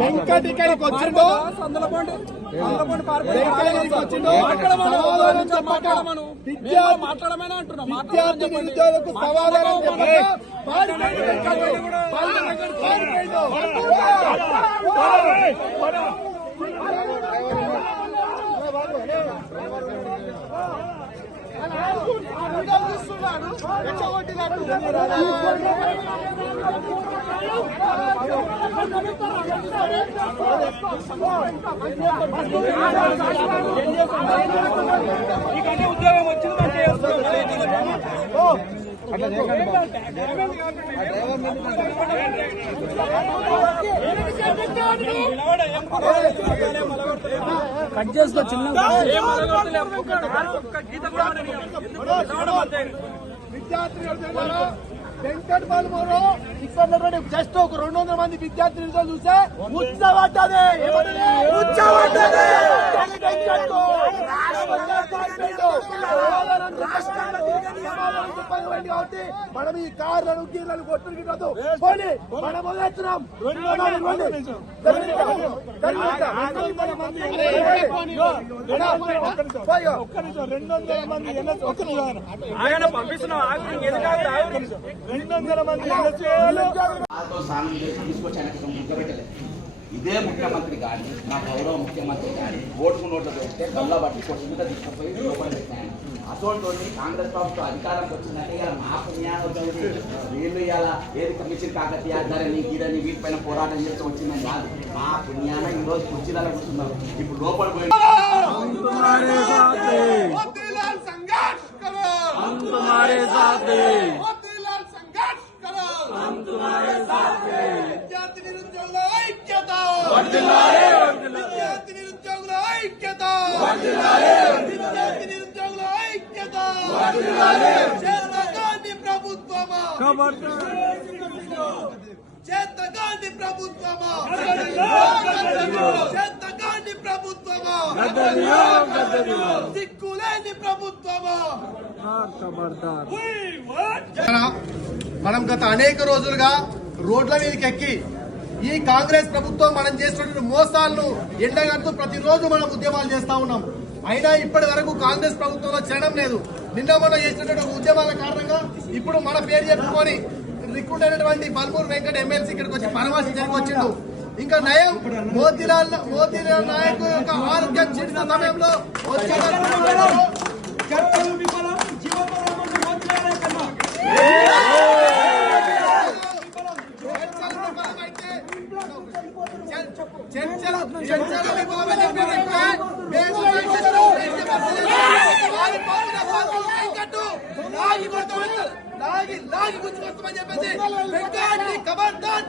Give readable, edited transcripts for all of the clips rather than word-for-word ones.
వెంకట్ ఇక్కడికి వచ్చిండు, సమాధానం చెప్పక విద్యార్థి నిరుద్యోగులకు సమాధానం ఉద్యోగం వచ్చింది కట్ చేసుకో చిన్న వెంకట్ బాలమూరు ఇక్కడ జస్ట్ ఒక 200 మంది విద్యార్థి నిరుద్యోగులు చూస్తే ఉత్సవట్టదే కాబట్టి మనం ఈ కార్లను గీర్లను కొట్టుకుంటూ పోనీ మనం మొదలెచ్చున్నాం. 200 మంది ఇదే ముఖ్యమంత్రి కానీ మా గౌరవ ముఖ్యమంత్రి కానీ ఓటుకు నోట్లు పెడితే గల్లా బట్టి కొట్టు మీద తీసుకుపోయి లోపల పెట్టాను. అటువంటి కాంగ్రెస్ ప్రభుత్వం అధికారంకి వచ్చిందంటే ఇలా మా పుణ్యాలు వీళ్ళు ఇలా ఏది కమిషన్ కాకతీయాలని గీడని వీటిపైన పోరాటం చేసి వచ్చిందని కాదు. మా పుణ్యాన ఈరోజు కుర్చీలలో కూర్చున్నారు. ఇప్పుడు లోపల పోయి మనం గత అనేక రోజులుగా రోడ్ల మీదకి ఎక్కి ఈ కాంగ్రెస్ ప్రభుత్వం మనం చేస్తున్న మోసాలను ఎండగడుతూ ప్రతిరోజు మనం ఉద్యమాలు చేస్తా ఉన్నాం. అయినా ఇప్పటి వరకు కాంగ్రెస్ ప్రభుత్వంలో చేయడం లేదు. నిన్న మనం చేసినటువంటి ఉద్యమాల కారణంగా ఇప్పుడు మన పేరు చెప్పుకొని రిక్రూట్ అయినటువంటి బల్మూరు వెంకట్ ఎమ్మెల్సీ ఇక్కడికి వచ్చి పరామర్శించడానికి వచ్చిండు. ఇంకా నయం మోతీలాల్ నాయక్ యొక్క ఆరోగ్యం చెడిన సమయంలో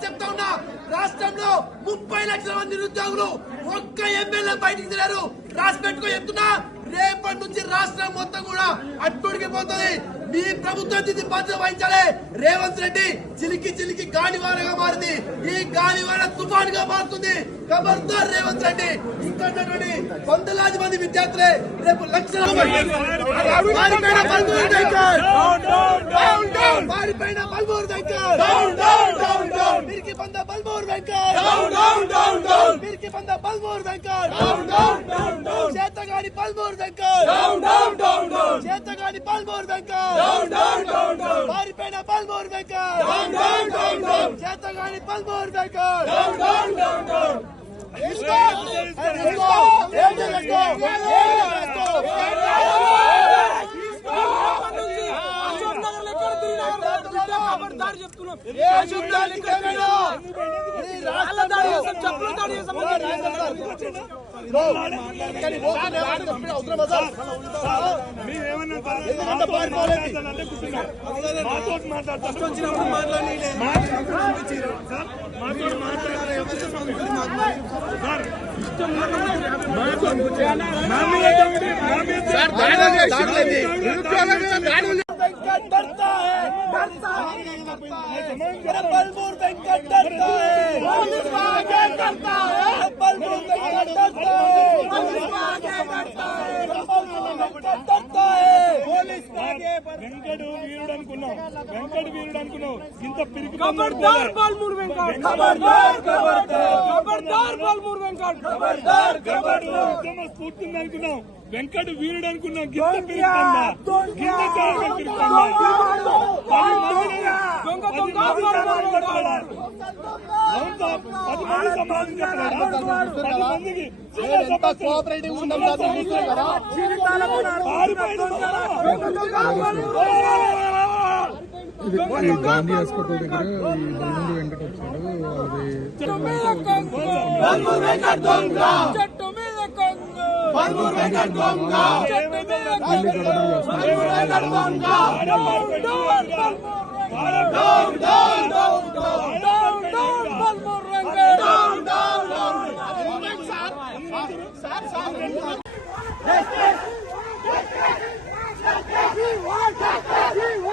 చెప్తా ఉన్నా. రాష్ట్రంలో 30 లక్షల మంది నిరుద్యోగులు ఒక్క ఎమ్మెల్యే బయటికి తిరారు. రాసి పెట్టుకో చెప్తున్నా, రేపటి నుంచి రాష్ట్రం మొత్తం కూడా అట్టుడికి పోతుంది. మీ ప్రభుత్వం దీన్ని బాధ్యత వహించాలి. రేవంత్ రెడ్డి చిలికి గాలివానగా మారింది. ఈ గాలివాన తుఫానుగా మారుతుంది. ఖబర్దార్ రేవంత్ రెడ్డి. ఇంకా వందలాది మంది విద్యార్థులే రేపు లక్షల చేతగాని పల్మూరు పారిపోయిన పల్మూరు చేతగాని పల్మూరు बलबूर वेंकट डरता है, पुलिस को आगे करता है। बलबूर वेंकट डरता है, पुलिस को आगे करता है। बलबूर वेंकट डरता है, पुलिस వెంకడు వీరుడు అనుకున్నాం, వెంకడు వీరుడు అనుకున్నాం. ఇంత పిరికి खबरदार बालमूर वेंकट, खबरदार खबरदार खबरदार बालमूर वेंकट, खबरदार खबरदार ఉద్యమ స్ఫూర్తి ఉంది అనుకున్నాం. వెంకడు వీరుడు అనుకున్నాం. గింత పిరికిందా, గింత జాగ్రత్త పిరికిందా. 10 మంది సమాజం చెప్పారా? 10 మందికి ఎంత కోఆపరేటివ్ ఉన్నాం కదా చూస్తున్నాం కదా. ఈ గాంధీ హాస్పిటల్ దగ్గర ఈ బల్మూరి వెంకట వచ్చాడు. We want